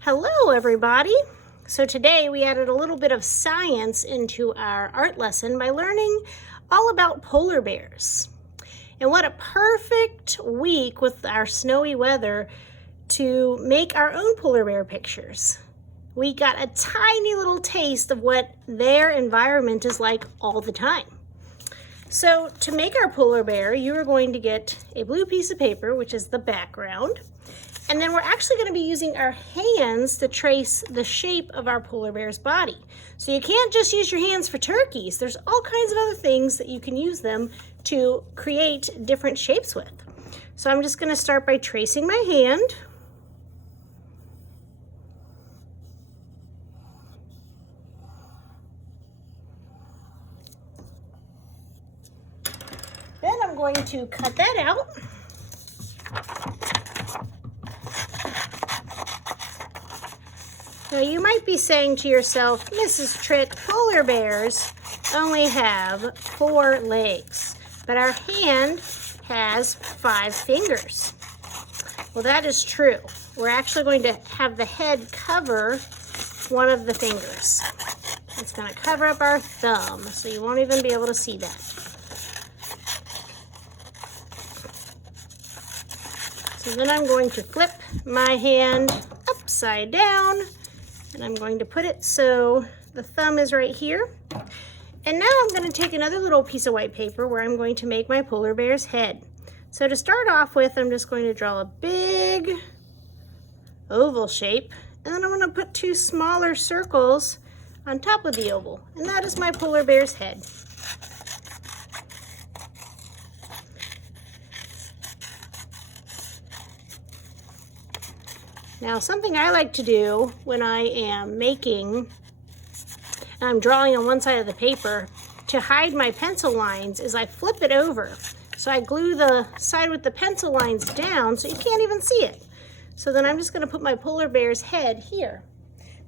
Hello everybody! So today we added a little bit of science into our art lesson by learning all about polar bears. And what a perfect week with our snowy weather to make our own polar bear pictures. We got a tiny little taste of what their environment is like all the time. So to make our polar bear, you are going to get a blue piece of paper, which is the background. And then we're actually going to be using our hands to trace the shape of our polar bear's body. So you can't just use your hands for turkeys. There's all kinds of other things that you can use them to create different shapes with. So I'm just going to start by tracing my hand. Then I'm going to cut that out. Now you might be saying to yourself, Mrs. Tritt, polar bears only have 4 legs, but our hand has 5 fingers. Well, that is true. We're actually going to have the head cover one of the fingers. It's going to cover up our thumb, so you won't even be able to see that. So then I'm going to flip my hand upside down. And I'm going to put it so the thumb is right here. And now I'm going to take another little piece of white paper where I'm going to make my polar bear's head. So to start off with, I'm just going to draw a big oval shape. And then I'm going to put 2 smaller circles on top of the oval. And that is my polar bear's head. Now, something I like to do when I am making, and I'm drawing on one side of the paper, to hide my pencil lines is I flip it over. So I glue the side with the pencil lines down so you can't even see it. So then I'm just going to put my polar bear's head here.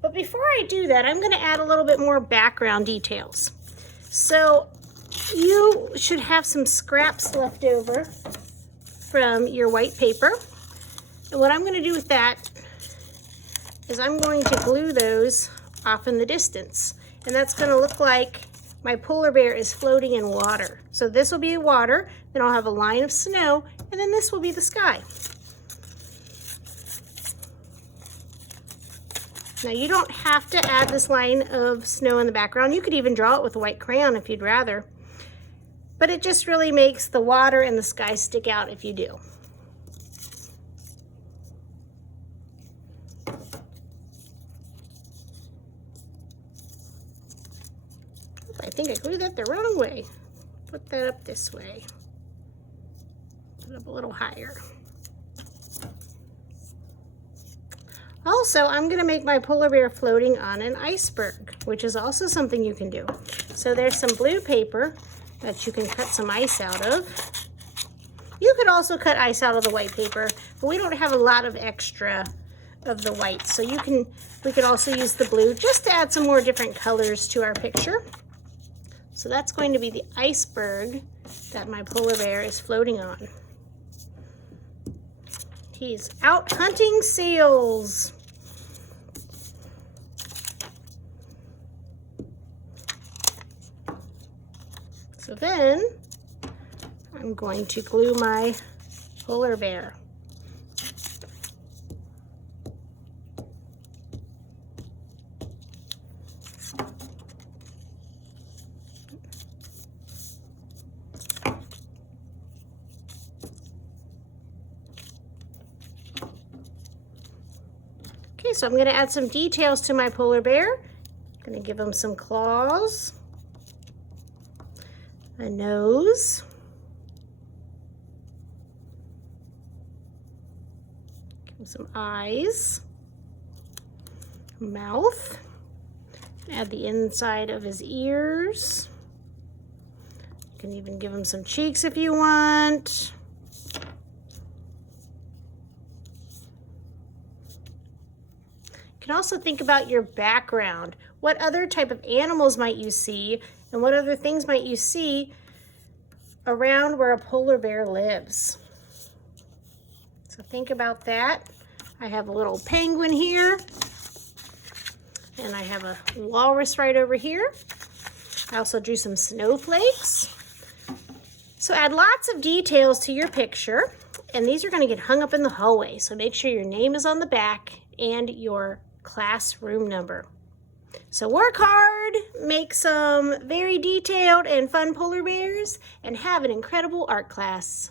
But before I do that, I'm going to add a little bit more background details. So you should have some scraps left over from your white paper. And what I'm going to do with that is I'm going to glue those off in the distance. And that's going to look like my polar bear is floating in water. So this will be water, then I'll have a line of snow, and then this will be the sky. Now you don't have to add this line of snow in the background. You could even draw it with a white crayon if you'd rather. But it just really makes the water and the sky stick out if you do. I think I glued that the wrong way. Put that up this way. Put it up a little higher. Also, I'm going to make my polar bear floating on an iceberg, which is also something you can do. So there's some blue paper that you can cut some ice out of. You could also cut ice out of the white paper, but we don't have a lot of extra of the white. So we could also use the blue just to add some more different colors to our picture. So that's going to be the iceberg that my polar bear is floating on. He's out hunting seals. So then I'm going to glue my polar bear. Okay, so I'm going to add some details to my polar bear. I'm going to give him some claws, a nose, give him some eyes, mouth, add the inside of his ears. You can even give him some cheeks if you want. You can also think about your background. What other type of animals might you see, and what other things might you see around where a polar bear lives? So think about that. I have a little penguin here, and I have a walrus right over here. I also drew some snowflakes. So add lots of details to your picture, and these are going to get hung up in the hallway. So make sure your name is on the back and your classroom number. So work hard, make some very detailed and fun polar bears, and have an incredible art class.